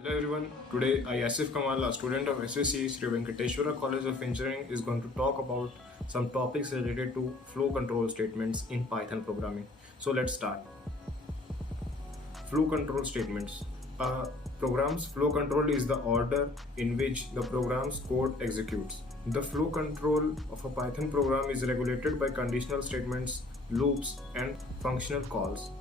Hello everyone, today I Asif Kamal, a student of SSC Sri Venkateshwara College of Engineering is going to talk about some topics related to flow control statements in Python programming. So let's start. Flow control statements. A program's flow control is the order in which the program's code executes. The flow control of a Python program is regulated by conditional statements, loops and functional calls.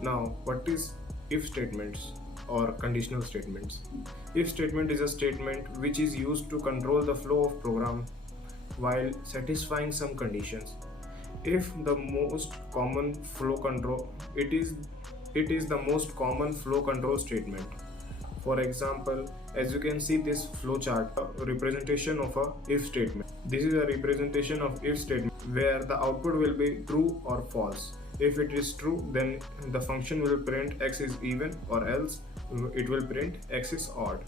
Now, what is if statements or conditional statements? If statement is a statement which is used to control the flow of program while satisfying some conditions. If the most common flow control, it is the most common flow control statement. For example, as you can see this flow chart, a representation of a if statement. This is a representation of if statement where the output will be true or false. If it is true, then the function will print x is even, or else it will print x is odd.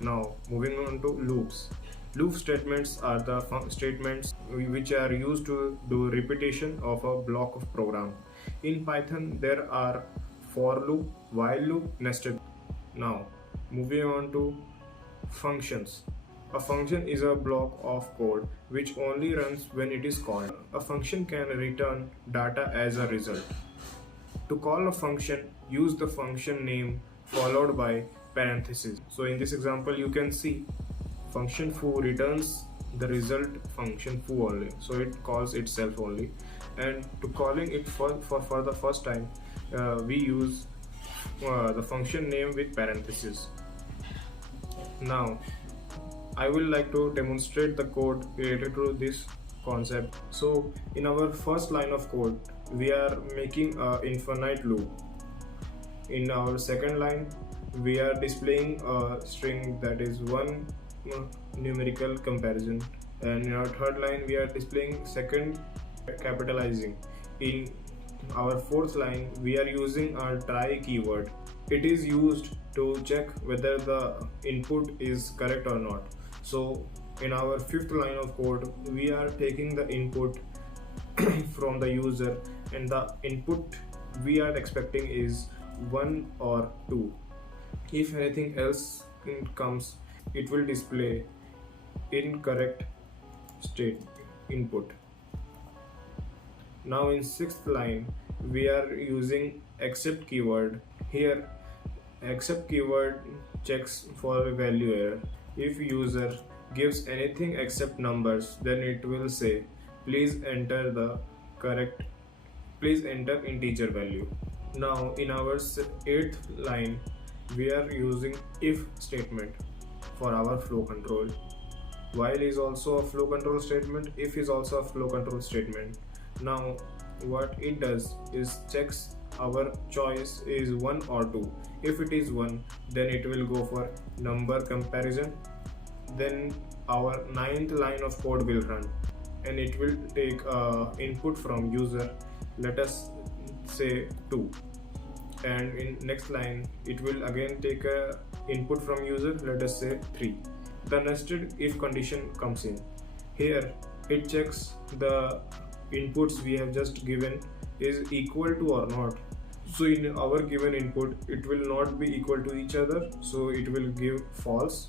Now moving on to loops. Loop statements are the statements which are used to do repetition of a block of program. In Python there are for loop, while loop, nested. Now moving on to functions. A function is a block of code which only runs when it is called. A function can return data as a result. To call a function, use the function name followed by parentheses. So in this example you can see function foo returns the result function foo only, so it calls itself only, and to calling it for the first time we use the function name with parentheses. Now I will like to demonstrate the code related to this concept. So in our first line of code we are making an infinite loop. In our second line we are displaying a string that is one numerical comparison, and in our third line we are displaying second capitalizing. In our fourth line we are using our try keyword. It is used to check whether the input is correct or not. So in our fifth line of code we are taking the input from the user, and the input we are expecting is 1 or 2. If anything else comes, it will display incorrect state input. Now in sixth line we are using except keyword. Here except keyword checks for value error. If user gives anything except numbers, then it will say please enter integer value. Now in our 8th line we are using if statement for our flow control. While is also a flow control statement, if is also a flow control statement. Now what it does is checks our choice is 1 or 2. If it is 1, then it will go for number comparison. Then our 9th line of code will run, and it will take input from user, let us say 2, and in next line it will again take a input from user, let us say 3. The nested if condition comes in. Here it checks the inputs we have just given is equal to or not. So in our given input it will not be equal to each other, so it will give false.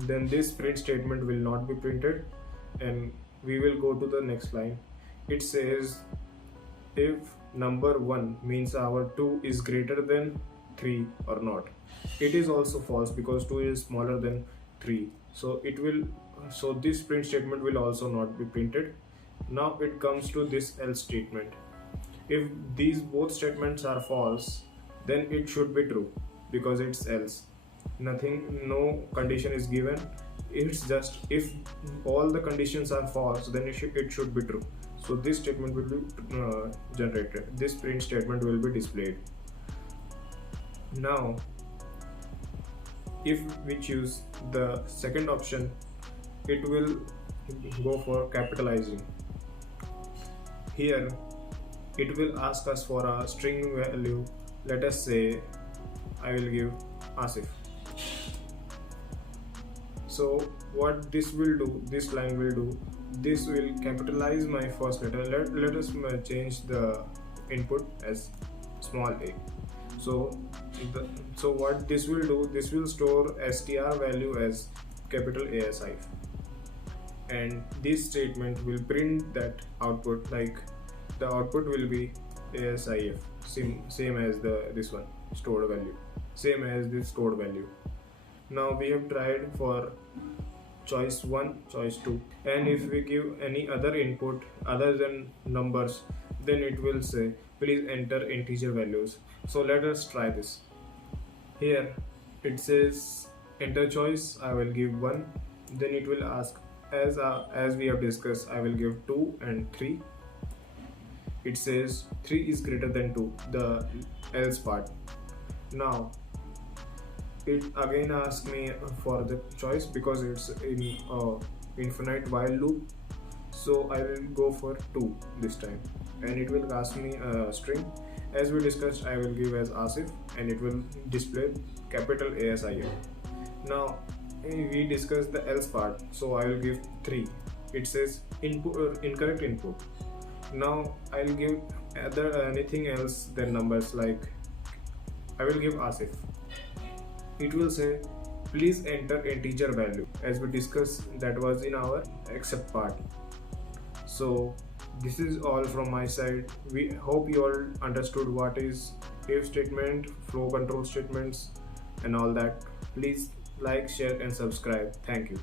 Then this print statement will not be printed, and we will go to the next line. It says if number 1 means our 2 is greater than 3 or not. It is also false because 2 is smaller than 3, so this print statement will also not be printed. Now it comes to this else statement. If these both statements are false, then it should be true because it's else. No condition is given. It's just if all the conditions are false, then it should be true. So this statement will be generated. This print statement will be displayed. Now if we choose the second option, it will go for capitalizing. Here it will ask us for a string value. Let us say I will give ASIF. So what this line will do, this will capitalize my first letter. Let us change the input as small a. So the, so what this will do, this will store str value as capital ASIF, and this statement will print that output, like the output will be ASIF, same as this one stored value, same as this stored value. Now we have tried for choice 1, choice 2, and if we give any other input other than numbers, then it will say please enter integer values. So let us try this. Here it says enter choice, I will give 1, then it will ask as we have discussed, I will give 2 and 3. It says 3 is greater than 2, the else part. Now it again asks me for the choice because it's in infinite while loop, so I will go for 2 this time, and it will ask me a string. As we discussed, I will give as ASIF, and it will display capital ASIF. Now we discussed the else part, so I will give 3. It says input incorrect input. Now I will give anything else than numbers, like I will give ASIF. It will say please enter integer value, as we discussed, that was in our except part. So this is all from my side. We hope you all understood what is if statement, flow control statements and all that. Please like, share and subscribe. Thank you.